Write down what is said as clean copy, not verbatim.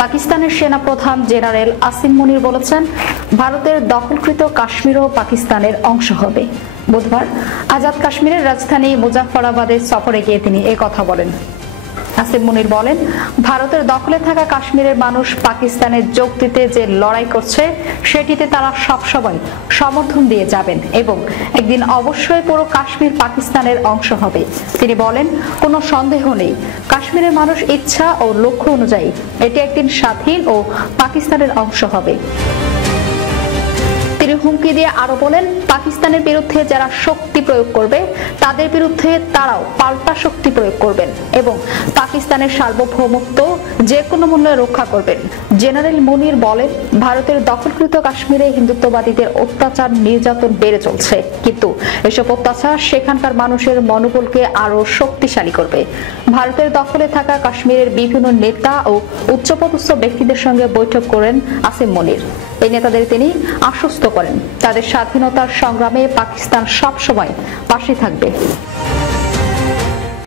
পাকিস্তানের সেনাপ্রধান জেনারেল আসিম মুনির বলেছেন, ভারতের দখলকৃত কাশ্মীরও পাকিস্তানের অংশ হবে। বুধবার আজাদ কাশ্মীরের রাজধানী মুজাফফরাবাদে সফরে গিয়ে তিনি একথা বলেন। আসিম মুনির বলেন, ভারতের দখলে থাকা কাশ্মীরের মানুষ পাকিস্তানের যোগ দিতে যে লড়াই করছে সেটিতে তারা সবসময় সমর্থন দিয়ে যাবেন এবং একদিন অবশ্যই পুরো কাশ্মীর পাকিস্তানের অংশ হবে। তিনি বলেন, কোনো সন্দেহ নেই, কাশ্মীরের মানুষ ইচ্ছা ও লক্ষ্য অনুযায়ী এটি একদিন স্বাধীন ও পাকিস্তানের অংশ হবে। তিনি হুমকি দিয়ে আরো বলেন, পাকিস্তানের বিরুদ্ধে যারা শক্তি প্রয়োগ করবে তাদের বিরুদ্ধে তারাও পাল্টা শক্তি প্রয়োগ করবেন এবং পাকিস্তানের সার্বভৌমত্ব যে কোনো মূল্যে রক্ষা করবেন। জেনারেল মুনির বলেন, ভারতের দখলকৃত কাশ্মীরে হিন্দুত্ববাদীদের অত্যাচার নির্যাতন বেড়ে চলছে, কিন্তু এসব অত্যাচার সেখানকার মানুষের মনোবলকে আরো শক্তিশালী করবে। ভারতের দখলে থাকা কাশ্মীরের বিভিন্ন নেতা ও উচ্চপদস্থ ব্যক্তিদের সঙ্গে বৈঠক করেন আসিম মুনির। এই নেতাদের তিনি আশ্বস্ত করেন, তাদের স্বাধীনতার সংগ্রামে পাকিস্তান সবসময় পাশে থাকবে।